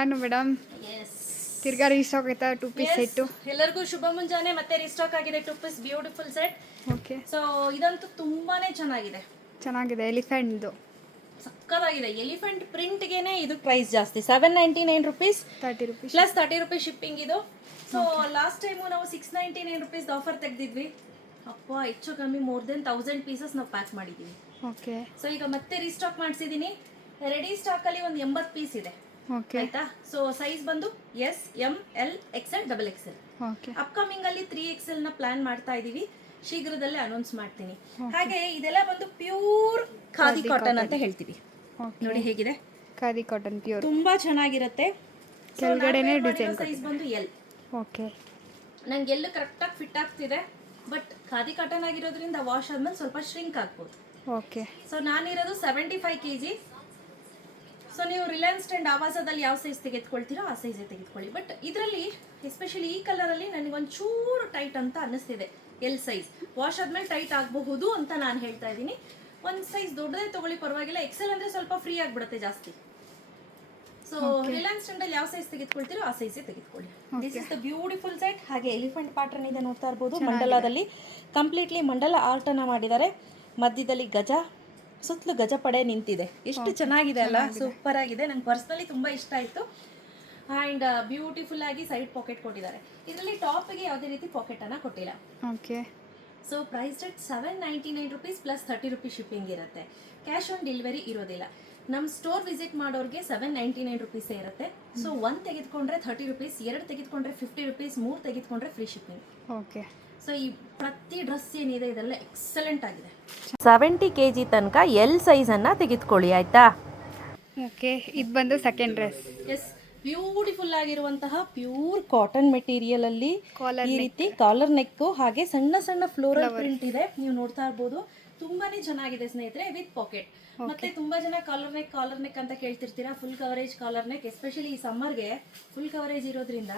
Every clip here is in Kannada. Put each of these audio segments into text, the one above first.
ಹಾನು ಮೇಡಮ್ ಎಸ್ ತಿರ್ಗಾ ರೀಸ್ಟಾಕ್ ಆಯ್ತಾ 2 ಪೀಸ್ ಸೆಟ್ಟು. ಎಲ್ಲರಿಗೂ ಶುಭ ಮುಂಜಾನೆ. ಮತ್ತೆ ರೀಸ್ಟಾಕ್ ಆಗಿದೆ 2 piece beautiful set. Okay, so ಇದಂತೂ ತುಂಬಾನೇ ಚೆನ್ನಾಗಿದೆ. ಎಲಿಫೆಂಟ್ದು ಸಕ್ಕತ್ತಾಗಿದೆ. ಎಲಿಫೆಂಟ್ ಪ್ರಿಂಟ್ಗೆನೆ ಇದು ಪ್ರೈಸ್ ಜಾಸ್ತಿ, 799 rupees 30 rupees plus 30 rupees shipping ಇದು. ಸೊ ಲಾಸ್ಟ್ ಟೈಮು ನಾವು 699 ರುಪೀಸ್ ಆಫರ್ ತೆಗೆದಿದ್ವಿ. ಅಪ್ಪ ಹೆಚ್ಚು ಕಮ್ಮಿ ಮೋರ್ ದೆನ್ 1000 ಪೀಸಸ್ ನಾವು ಪ್ಯಾಕ್ ಮಾಡಿದ್ದೀವಿ. ಓಕೆ, ಸೊ ಈಗ ಮತ್ತೆ ರೀಸ್ಟಾಕ್ ಮಾಡಿಸಿದ್ದೀನಿ. ರೆಡಿ ಸ್ಟಾಕಲ್ಲಿ ಒಂದು 80 ಪೀಸ್ ಇದೆ. ಓಕೆ ಆಯ್ತಾ. ಸೊ ಸೈಜ್ ಬಂದು S, M, L, XL, double XL. Okay, upcoming ಅಲ್ಲಿ 3XL ನ ಪ್ಲಾನ್ ಮಾಡ್ತಾ ಇದೀವಿ. ಶೀಘ್ರದಲ್ಲೇ ಅನೌನ್ಸ್ ಮಾಡ್ತೀನಿ. ಹಾಗೆ ಇದೆಲ್ಲ ಬಂದು ಪ್ಯೂರ್ ಖಾದಿ ಕಾಟನ್ ಅಂತ ಹೇಳ್ತೀವಿ. ನೋಡಿ ಹೇಗಿದೆ, ಖಾದಿ ಕಾಟನ್ ಪ್ಯೂರ್, ತುಂಬಾ ಚೆನ್ನಾಗಿರುತ್ತೆ. ಕೆಳಗಡೆನೇ ಡಿಸೈನ್. ಸೈಜ್ ಬಂದು ಎಲ್. ಓಕೆ, ನಂಗೆ ಎಲ್ಲ ಕರೆಕ್ಟಾಗಿ ಫಿಟ್ ಆಗ್ತಿದೆ. ಬಟ್ ಖಾದಿ ಕಾಟನ್ ಆಗಿರೋದ್ರಿಂದ ವಾಶ್ ಆದ್ಮೇಲೆ ಸ್ವಲ್ಪ ಶ್ರಿಂಕ್ ಆಗ್ಬೋದು. ಓಕೆ. ಸೊ ನಾನಿರೋದು 75 kg. ಸೊ ನೀವು ರಿಲಯನ್ಸ್ ಅಂಡ್ ಆವಾಸದಲ್ಲಿ ಯಾವ ಸೈಜ್ ತೆಗೆದುಕೊಳ್ತೀರೋ ಆ ಸೈಜೇ ತೆಗೆದುಕೊಳ್ಳಿ. ಬಟ್ ಇದರಲ್ಲಿ ಎಸ್ಪೆಷಲಿ ಈ ಕಲರಲ್ಲಿ ನನಗೆ ಒಂಚೂರು ಟೈಟ್ ಅಂತ ಅನ್ನಿಸ್ತಿದೆ. ಎಲ್ ಸೈಜ್ ವಾಶ್ ಆದ್ಮೇಲೆ ಟೈಟ್ ಆಗಬಹುದು ಅಂತ ನಾನು ಹೇಳ್ತಾ ಇದ್ದೀನಿ. ಒಂದು ಸೈಜ್ ದೊಡ್ಡದೇ ತಗೊಳ್ಳಿ, ಪರವಾಗಿಲ್ಲ. ಎಕ್ಸೆಲ್ ಅಂದ್ರೆ ಸ್ವಲ್ಪ ಫ್ರೀ ಆಗಿಬಿಡುತ್ತೆ ಜಾಸ್ತಿ. ಸೊ ರಿಲಯನ್ಸ್ ಸ್ಟ್ಯಾಂಡಲ್ಲಿ ಯಾವ ಸೈಜ್ ತೆಗೆದುಕೊಳ್ತೀರೋ ಆ ಸೈಜೇ ತೆಗೆದುಕೊಳ್ಳಿ. This is the beautiful set. ಹಾಗೆ ಎಲಿಫೆಂಟ್ ಪ್ಯಾಟರ್ನ್ ಇದೆ, ನೋಡ್ತಾ ಇರ್ಬೋದು. ಮಂಡಲದಲ್ಲಿ ಕಂಪ್ಲೀಟ್ಲಿ ಮಂಡಲ ಆರ್ಟ್ ಅನ್ನ ಮಾಡಿದ್ದಾರೆ. ಮಧ್ಯದಲ್ಲಿ ಗಜ, ಸುತ್ತಲೂ ಗಜ ಪಡೆ ನಿಂತಿದೆ. ಎಷ್ಟು ಚೆನ್ನಾಗಿದೆ ಅಲ್ಲ, ಸೂಪರ್ ಆಗಿದೆ. ನಂಗೆ ಪರ್ಸನಲಿ ತುಂಬಾ ಇಷ್ಟ ಆಯ್ತು. ಅಂಡ್ ಬ್ಯೂಟಿಫುಲ್ ಆಗಿ ಸೈಡ್ ಪಾಕೆಟ್ ಕೊಟ್ಟಿದ್ದಾರೆ. ಇದರಲ್ಲಿ ಟಾಪ್ಗೆ ಯಾವುದೇ ರೀತಿ ಪಾಕೆಟ್ ಅನ್ನ ಕೊಟ್ಟಿಲ್ಲ. Okay. So price rate 799 rupees plus 30 rupees shipping ಇರುತ್ತೆ. ಕ್ಯಾಶ್ ಆನ್ ಡೆಲಿವರಿ ಇರೋದಿಲ್ಲ. ನಮ್ಮ ಸ್ಟೋರ್ ವಿಸಿಟ್ ಮಾಡೋರಿಗೆ 799 ರುಪೀಸೇ ಇರುತ್ತೆ. ಸೊ 1 ತೆಗೆದುಕೊಂಡ್ರೆ 30 ರೂಪೀಸ್, 2 ತೆಗೆದುಕೊಂಡ್ರೆ 50 ರೂಪೀಸ್, 3 ತೆಗೆದುಕೊಂಡ್ರೆ ಫ್ರೀ ಶಿಪ್ಪಿಂಗ್. ಓಕೆ. ಸೊ ಈ ಪ್ರತಿ ಡ್ರೆಸ್ ಏನಿದೆ ಇದೆಲ್ಲ ಎಕ್ಸಲೆಂಟ್ ಆಗಿದೆ. 70 kg ತನಕ ಎಲ್ ಸೈಜ್ ಅನ್ನ ತೆಗೆದುಕೊಳ್ಳಿ, ಆಯ್ತಾ. ಓಕೆ, ಇದು ಬಂದು ಸೆಕೆಂಡ್ ಡ್ರೆಸ್. ಎಸ್, ಬ್ಯೂಟಿಫುಲ್ ಆಗಿರುವಂತಹ ಪ್ಯೂರ್ ಕಾಟನ್ ಮೆಟೀರಿಯಲ್ ಅಲ್ಲಿ ಈ ರೀತಿ ಕಾಲರ್ ನೆಕ್, ಹಾಗೆ ಸಣ್ಣ ಸಣ್ಣ ಫ್ಲೋರಲ್ ಪ್ರಿಂಟ್ ಇದೆ. ನೀವು ನೋಡ್ತಾ ಇರ್ಬೋದು. ತುಂಬಾನೇ ಚೆನ್ನಾಗಿದೆ ಸ್ನೇಹಿತರೆ, ವಿತ್ ಪಾಕೆಟ್. ಮತ್ತೆ ತುಂಬಾ ಜನ ಕಾಲರ್ ನೆಕ್ ಅಂತ ಕೇಳ್ತಿರ್ತೀರಾ. Full coverage collar neck, especially ಈ ಸಮ್ಮರ್ಗೆ ಫುಲ್ ಕವರೇಜ್ ಇರೋದ್ರಿಂದ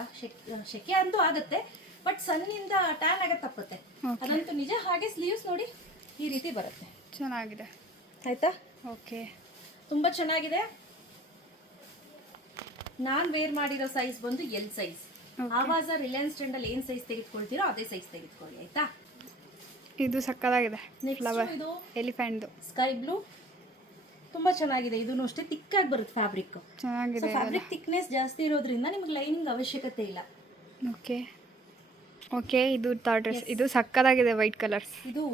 ಶೆಕೆ ಅಂತೂ ಆಗುತ್ತೆ, ಬಟ್ ಸನ್ನಿಂದ ಟ್ಯಾನ್ ಆಗತ್ತೆ, ತಪ್ಪುತ್ತೆ, ಅದಂತೂ ನಿಜ. ಹಾಗೆ ಸ್ಲೀವ್ಸ್ ನೋಡಿ ಈ ರೀತಿ ಬರುತ್ತೆ, ಚೆನ್ನಾಗಿದೆ. ಆಯ್ತಾ. ಓಕೆ, ತುಂಬಾ ಚೆನ್ನಾಗಿದೆ. ನಾನ್ ವೇರ್ ಮಾಡಿರೋ ಸೈಜ್ ಬಂದು ಎಲ್ ಸೈಜ್. ಆವಾಜ ರಿಲಯನ್ಸ್ ಟ್ರೆಂಡಲ್ಲಿ ಏನ್ ಸೈಜ್ ತೆಗೆದುಕೊಳ್ತೀರೋ ಅದೇ ಸೈಜ್ ತೆಗೆದುಕೊಳ್ಳಿ, ಆಯ್ತಾ. ಇದು ಸಕ್ಕತ್ತಾಗಿದೆ. ಫ್ಲವರ್, ಇದು ಎಲಿಫೆಂಟ್ ಸ್ಕೈ ಬ್ಲೂ, ತುಂಬಾ ಚೆನ್ನಾಗಿದೆ. ಇದನ್ನು ಅಷ್ಟೇ ತಿಕ್ಕಾಗಿ ಬರುತ್ತೆ ಫ್ಯಾಬ್ರಿಕ್. ಚೆನ್ನಾಗಿದೆ. ಫ್ಯಾಬ್ರಿಕ್ ಥಿಕ್ನೆಸ್ ಜಾಸ್ತಿ ಇರೋದ್ರಿಂದ ನಿಮಗೆ ಲೈನಿಂಗ್ ಅವಶ್ಯಕತೆ ಇಲ್ಲ. ಓಕೆ. ಓಕೆ, ಇದು ಥರ್ಡ್ ಡ್ರೆಸ್. ಇದು ಸಕ್ಕತ್ತಾಗಿದೆ, ವೈಟ್ ಕಲರ್ಸ್. ಇದು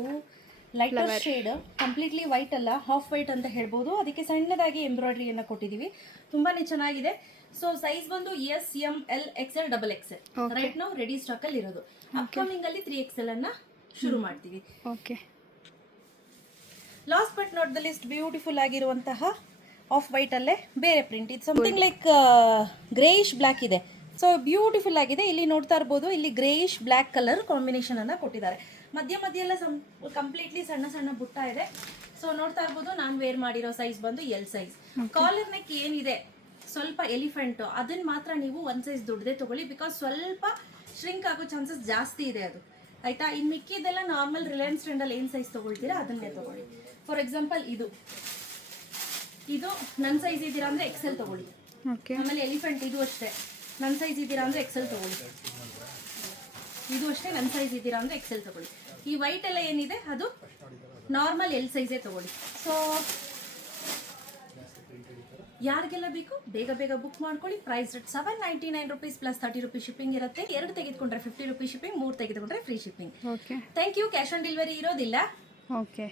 ಲೈಟರ್ ಶೇಡ್, ಕಂಪ್ಲೀಟ್ಲಿ ವೈಟ್ ಅಲ್ಲ, ಹಾಫ್ ವೈಟ್ ಅಂತ ಹೇಳ್ಬೋದು. ಅದಕ್ಕೆ ಸಣ್ಣದಾಗಿ ಎಂಬ್ರಾಯ್ಡ್ರಿಯನ್ನು ಕೊಟ್ಟಿದ್ದೀವಿ. ತುಂಬಾನೇ ಚೆನ್ನಾಗಿದೆ. ಸೊ ಸೈಜ್ ಬಂದು S, M, L, XL, double XL. Right ನಾವು ರೆಡಿ ಸ್ಟಾಕ್ ಅಲ್ಲಿ ಇರೋದು. ಅಪ್ಕಮಿಂಗ್ ಅಲ್ಲಿ 3XL ಅನ್ನ ಶುರು ಮಾಡ್ತೀವಿ. Okay. Last but not the list, beautiful ಆಗಿರುವಂತಹ ಆಫ್ ವೈಟ್ ಅಲ್ಲೇ ಬೇರೆ ಪ್ರಿಂಟ್. ಇದು ಸಮಥಿಂಗ್ ಲೈಕ್ ಗ್ರೇಯಿಶ್ ಬ್ಲ್ಯಾಕ್ ಇದೆ. ಸೊ ಬ್ಯೂಟಿಫುಲ್ ಆಗಿದೆ. ಇಲ್ಲಿ ನೋಡ್ತಾ ಇರ್ಬೋದು, ಇಲ್ಲಿ ಗ್ರೇಯಿಶ್ ಬ್ಲ್ಯಾಕ್ ಕಲರ್ ಕಾಂಬಿನೇಷನ್ ಅನ್ನ ಕೊಟ್ಟಿದ್ದಾರೆ. ಮಧ್ಯ ಎಲ್ಲ ಕಂಪ್ಲೀಟ್ಲಿ ಸಣ್ಣ ಸಣ್ಣ ಬುಟ್ಟ ಇದೆ. ಸೊ ನೋಡ್ತಾ ಇರ್ಬೋದು, ನಾನು ವೇರ್ ಮಾಡಿರೋ ಸೈಜ್ ಬಂದು ಎಲ್ ಸೈಜ್. ಕಾಲರ್ ನೆಕ್ ಏನಿದೆ ಸ್ವಲ್ಪ ಎಲಿಫೆಂಟ್, ಅದನ್ನ ಮಾತ್ರ ನೀವು ಒಂದು ಸೈಜ್ ದೊಡ್ಡದೇ ತಗೊಳ್ಳಿ, ಬಿಕಾಸ್ ಸ್ವಲ್ಪ ಶ್ರಿಂಕ್ ಆಗೋ ಚಾನ್ಸಸ್ ಜಾಸ್ತಿ ಇದೆ ಅದು, ಆಯ್ತಾ. ಇನ್ನು ಮಿಕ್ಕಿದೆಲ್ಲ ನಾರ್ಮಲ್ ರಿಲಯನ್ಸ್ ಟ್ರೆಂಡಲ್ಲಿ ಏನು ಸೈಜ್ ತಗೊಳ್ತೀರಾ ಅದನ್ನೇ ತಗೊಳ್ಳಿ. ಫಾರ್ ಎಕ್ಸಾಂಪಲ್ ಇದು ನನ್ನ ಸೈಜ್ ಇದ್ದೀರಾ ಅಂದರೆ ಎಕ್ಸೆಲ್ ತಗೊಳ್ಳಿ. ಆಮೇಲೆ ಎಲಿಫೆಂಟ್ ಇದು ಅಷ್ಟೇ, ನನ್ನ ಸೈಜ್ ಇದ್ದೀರಾ ಅಂದರೆ ಎಕ್ಸೆಲ್ ತಗೊಳ್ಳಿ. ಇದು ಅಷ್ಟೇ, ನನ್ನ ಸೈಜ್ ಇದ್ದೀರಾ ಅಂದರೆ ಎಕ್ಸೆಲ್ ತಗೊಳ್ಳಿ. ಈ ವೈಟ್ ಎಲ್ಲ ಏನಿದೆ ಅದು ನಾರ್ಮಲ್ ಎಲ್ ಸೈಜೇ ತಗೊಳ್ಳಿ. ಸೊ ಯಾರಿಗೆಲ್ಲ ಬೇಕು ಬೇಗ ಬುಕ್ ಮಾಡ್ಕೊಳ್ಳಿ. Price rate 799 rupees plus 30 rupees shipping ಇರುತ್ತೆ. 2 ತೆಗೆದುಕೊಂಡ್ರೆ 50 ರೂಪೀಸ್ ಶಿಪ್ಪಿಂಗ್, 3 ತೆಗೆದುಕೊಂಡ್ರೆ free shipping. Thank you. Cash on delivery ಇರೋದಿಲ್ಲ. ಓಕೆ.